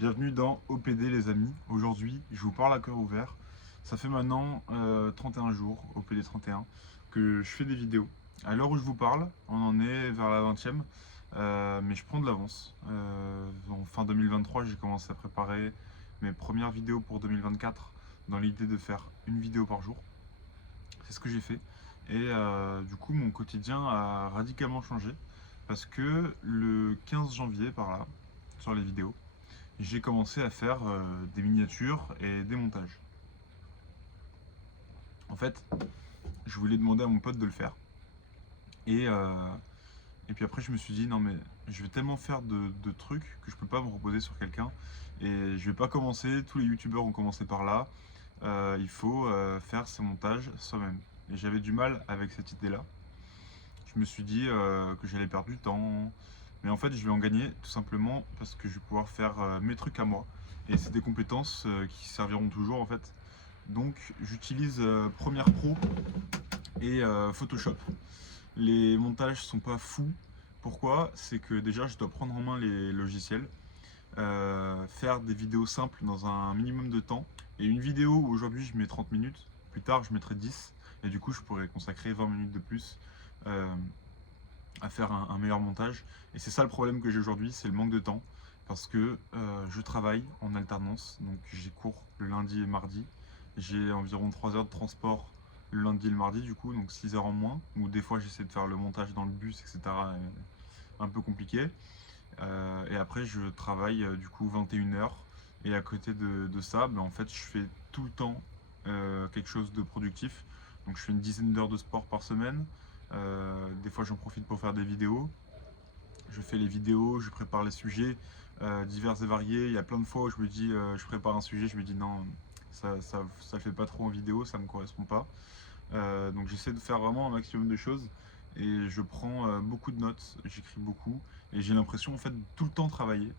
Bienvenue dans OPD les amis. Aujourd'hui, je vous parle à cœur ouvert. Ça fait maintenant 31 jours, OPD 31, que je fais des vidéos. À l'heure où je vous parle, on en est vers la 20e, mais je prends de l'avance. En fin 2023, j'ai commencé à préparer mes premières vidéos pour 2024 dans l'idée de faire une vidéo par jour. C'est ce que j'ai fait. Et du coup, mon quotidien a radicalement changé parce que le 15 janvier, par là, sur les vidéos, j'ai commencé à faire des miniatures et des montages. En fait, je voulais demander à mon pote de le faire. Et, euh, et puis après, je me suis dit, non mais je vais tellement faire de trucs que je peux pas me reposer sur quelqu'un. Et je vais pas commencer, tous les youtubeurs ont commencé par là. Il faut faire ses montages soi-même. Et j'avais du mal avec cette idée-là. Je me suis dit que j'allais perdre du temps. Mais en fait, je vais en gagner tout simplement parce que je vais pouvoir faire mes trucs à moi. Et c'est des compétences qui serviront toujours en fait. Donc j'utilise Premiere Pro et Photoshop. Les montages sont pas fous. Pourquoi? C'est que déjà je dois prendre en main les logiciels, faire des vidéos simples dans un minimum de temps. Et une vidéo où aujourd'hui je mets 30 minutes, plus tard je mettrai 10. Et du coup je pourrais consacrer 20 minutes de plus à faire un meilleur montage. Et c'est ça le problème que j'ai aujourd'hui, c'est le manque de temps. Parce que je travaille en alternance, donc j'ai cours le lundi et mardi. J'ai environ 3 heures de transport le lundi et le mardi, du coup, donc 6 heures en moins. Ou des fois j'essaie de faire le montage dans le bus, etc. Un peu compliqué. Et après je travaille du coup 21 heures. Et à côté de ça, ben, en fait je fais tout le temps quelque chose de productif. Donc je fais une dizaine d'heures de sport par semaine. Des fois j'en profite pour faire des vidéos. Je fais les vidéos, je prépare les sujets divers et variés. Il y a plein de fois où je me dis, je prépare un sujet, je me dis non, ça fait pas trop en vidéo, ça me correspond pas. Donc j'essaie de faire vraiment un maximum de choses et je prends beaucoup de notes, j'écris beaucoup et j'ai l'impression en fait de tout le temps travailler.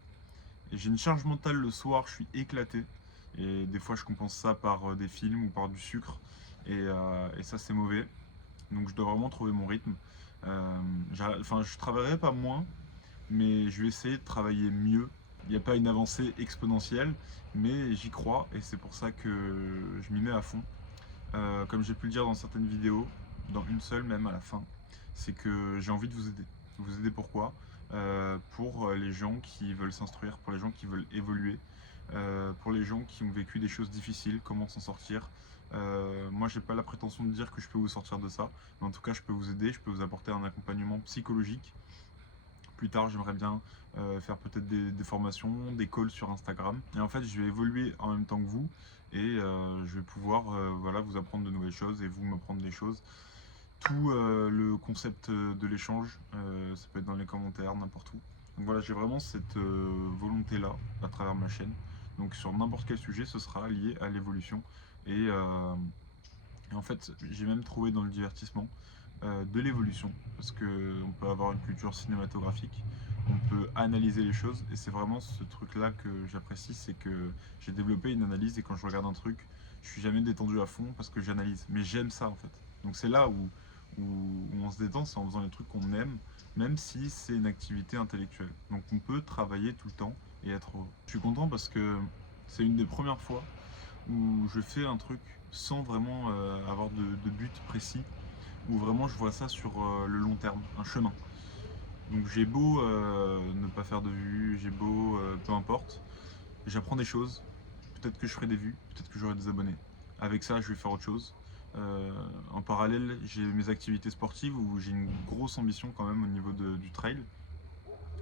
Et j'ai une charge mentale le soir, je suis éclaté et des fois je compense ça par des films ou par du sucre et ça c'est mauvais. Donc je dois vraiment trouver mon rythme. Enfin, je travaillerai pas moins, mais je vais essayer de travailler mieux. Il n'y a pas une avancée exponentielle, mais j'y crois et c'est pour ça que je m'y mets à fond. Comme j'ai pu le dire dans certaines vidéos, dans une seule même à la fin, c'est que j'ai envie de vous aider. Vous aider pourquoi? Pour les gens qui veulent s'instruire, pour les gens qui veulent évoluer, pour les gens qui ont vécu des choses difficiles, comment s'en sortir. Moi, j'ai pas la prétention de dire que je peux vous sortir de ça, mais en tout cas, je peux vous aider, je peux vous apporter un accompagnement psychologique. Plus tard, j'aimerais bien faire peut-être des formations, des calls sur Instagram. Et en fait, je vais évoluer en même temps que vous et je vais pouvoir voilà, vous apprendre de nouvelles choses et vous m'apprendre des choses. Tout le concept de l'échange, ça peut être dans les commentaires, n'importe où. Donc voilà, j'ai vraiment cette volonté-là à travers ma chaîne. Donc sur n'importe quel sujet, ce sera lié à l'évolution. Et, euh, et en fait, j'ai même trouvé dans le divertissement de l'évolution, parce qu'on peut avoir une culture cinématographique, on peut analyser les choses, et c'est vraiment ce truc-là que j'apprécie, c'est que j'ai développé une analyse, et quand je regarde un truc, je suis jamais détendu à fond parce que j'analyse, mais j'aime ça en fait. Donc c'est là où on se détend, c'est en faisant les trucs qu'on aime, même si c'est une activité intellectuelle. Donc on peut travailler tout le temps et être heureux. Je suis content parce que c'est une des premières fois où je fais un truc sans vraiment avoir de but précis, où vraiment je vois ça sur le long terme, un chemin. Donc j'ai beau ne pas faire de vues, j'ai beau peu importe, j'apprends des choses, peut-être que je ferai des vues, peut-être que j'aurai des abonnés. Avec ça, je vais faire autre chose. En parallèle, j'ai mes activités sportives où j'ai une grosse ambition quand même au niveau du trail,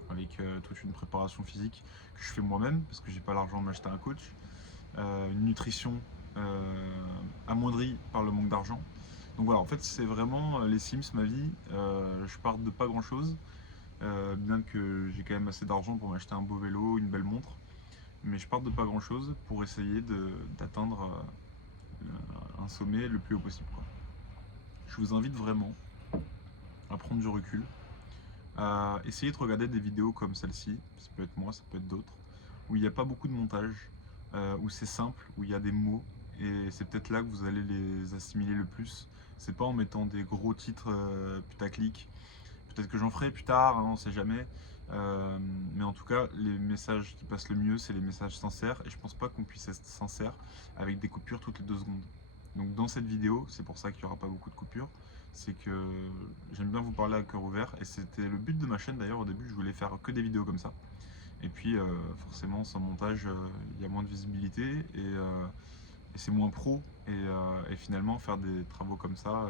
avec toute une préparation physique que je fais moi-même parce que j'ai pas l'argent de m'acheter un coach. Une nutrition amoindrie par le manque d'argent. Donc voilà, en fait, c'est vraiment les Sims, ma vie. Je pars de pas grand chose, bien que j'ai quand même assez d'argent pour m'acheter un beau vélo, une belle montre. Mais je pars de pas grand chose pour essayer d'atteindre un sommet le plus haut possible, quoi. Je vous invite vraiment à prendre du recul, à essayer de regarder des vidéos comme celle-ci, ça peut être moi, ça peut être d'autres, où il n'y a pas beaucoup de montage, où c'est simple, où il y a des mots, et c'est peut-être là que vous allez les assimiler le plus. C'est pas en mettant des gros titres putaclic. Peut-être que j'en ferai plus tard, hein, on sait jamais. Mais en tout cas, les messages qui passent le mieux, c'est les messages sincères. Et je pense pas qu'on puisse être sincère avec des coupures toutes les 2 secondes. Donc dans cette vidéo, c'est pour ça qu'il n'y aura pas beaucoup de coupures. C'est que j'aime bien vous parler à cœur ouvert. Et c'était le but de ma chaîne d'ailleurs. Au début, je voulais faire que des vidéos comme ça. Et puis forcément, sans montage, il y a moins de visibilité. Et c'est moins pro. Et finalement, faire des travaux comme ça,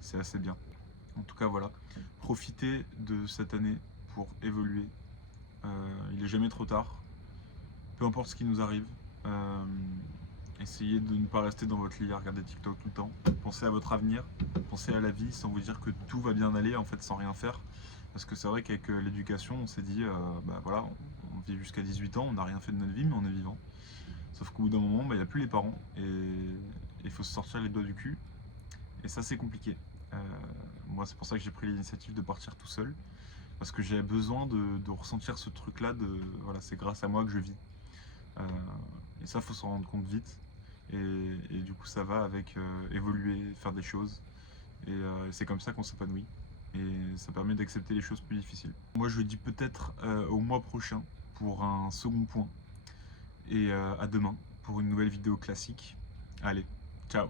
c'est assez bien. En tout cas, voilà. Profitez de cette année pour évoluer. Il n'est jamais trop tard. Peu importe ce qui nous arrive. Essayez de ne pas rester dans votre lit à regarder TikTok tout le temps. Pensez à votre avenir. Pensez à la vie sans vous dire que tout va bien aller, en fait, sans rien faire. Parce que c'est vrai qu'avec l'éducation, on s'est dit, bah voilà, on vit jusqu'à 18 ans, on n'a rien fait de notre vie, mais on est vivant. Sauf qu'au bout d'un moment, bah, il n'y a plus les parents. Et il faut se sortir les doigts du cul. Et ça, c'est compliqué. Euh, Moi, c'est pour ça que j'ai pris l'initiative de partir tout seul. Parce que j'ai besoin de ressentir ce truc-là. Voilà, c'est grâce à moi que je vis. Euh, et ça, faut s'en rendre compte vite. Et du coup, ça va avec évoluer, faire des choses. Et c'est comme ça qu'on s'épanouit. Et ça permet d'accepter les choses plus difficiles. Moi, je dis peut-être au mois prochain pour un second point. Et à demain pour une nouvelle vidéo classique. Allez, ciao!